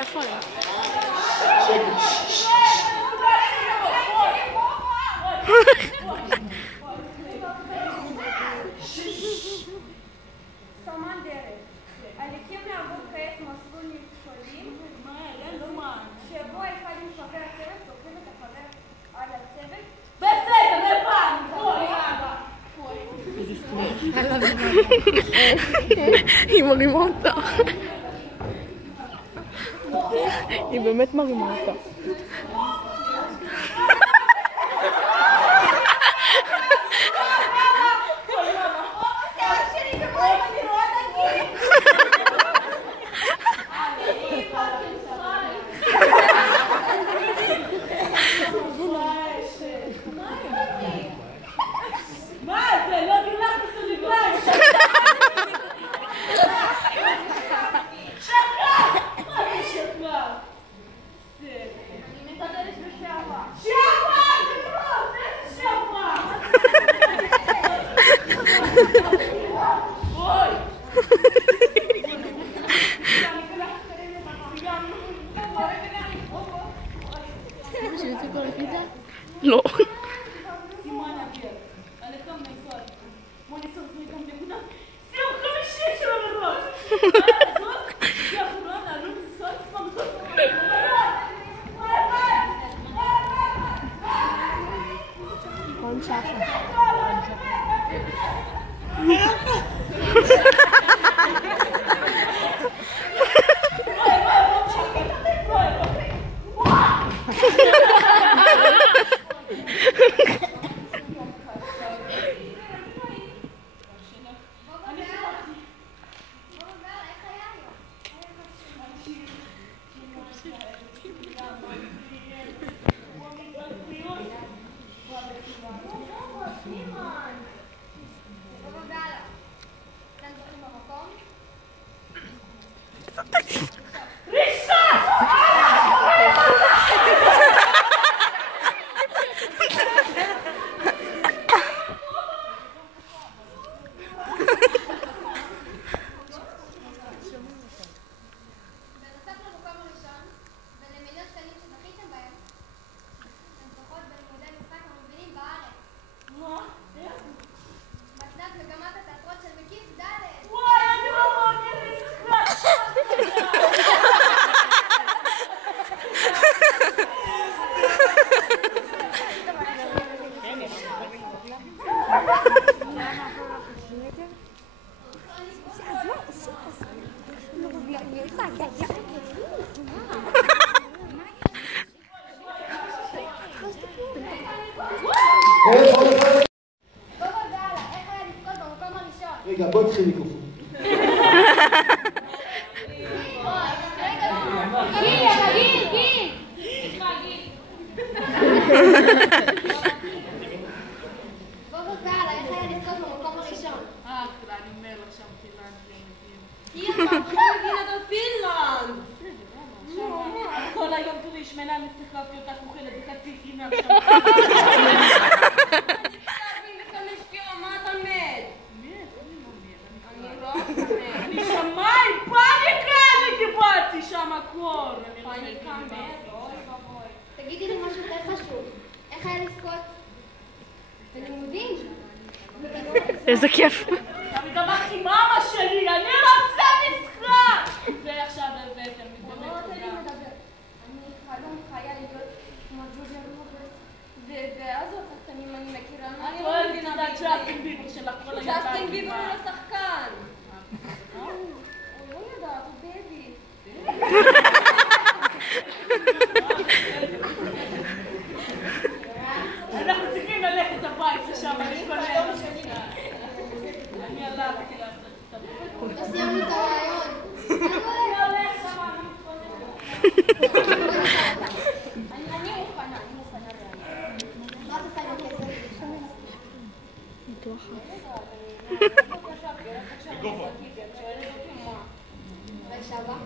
איפה הם? סמן דרך. הליכים לעבור כעת מסלול מכשולים שבו אחד מחברי הצוות סוחבים את החבר על הצוות. בסדר, היא מרימה אותה. היא באמת מרימה אותה. לא. רגע, בוא נתחיל מיקרופון. גיל! בוא גאלה, איך היה לזכות במקום הראשון? אני אומר לך שם פינלנד היא אמרה מדינת פינלנד! כל היום תראי שמנה מסתכלתי אותה כוחלת בחצי קינה עכשיו. אני שמעי פאניקה, אני קיבלתי שם הכל. פאניקה מת, אוי ואבוי. תגידי לי משהו יותר חשוב. איך היה לזכות בלימודים? איזה כיף. תמיד אמרתי, אמא שלי, אני רוצה משחק! ועכשיו הבאתם, אני חלום חיה להיות כמו ג'וליה רוברט. ואז אותך אני מכירה. אני לא מבינה את ג'סטין ביבר שלך כל היום. ג'סטין ביבר הוא השחקן. הוא לא יודעת, הוא בייבי. אנחנו צריכים ללכת הביתה שם, אני כל היום. אני הלכתי לעשות את הביתה. לא סיימנו את הרעיון. אני הולך שם, אני מוכנה רעיון. מה את עושה עם הכסף? ניתוח. ושווה?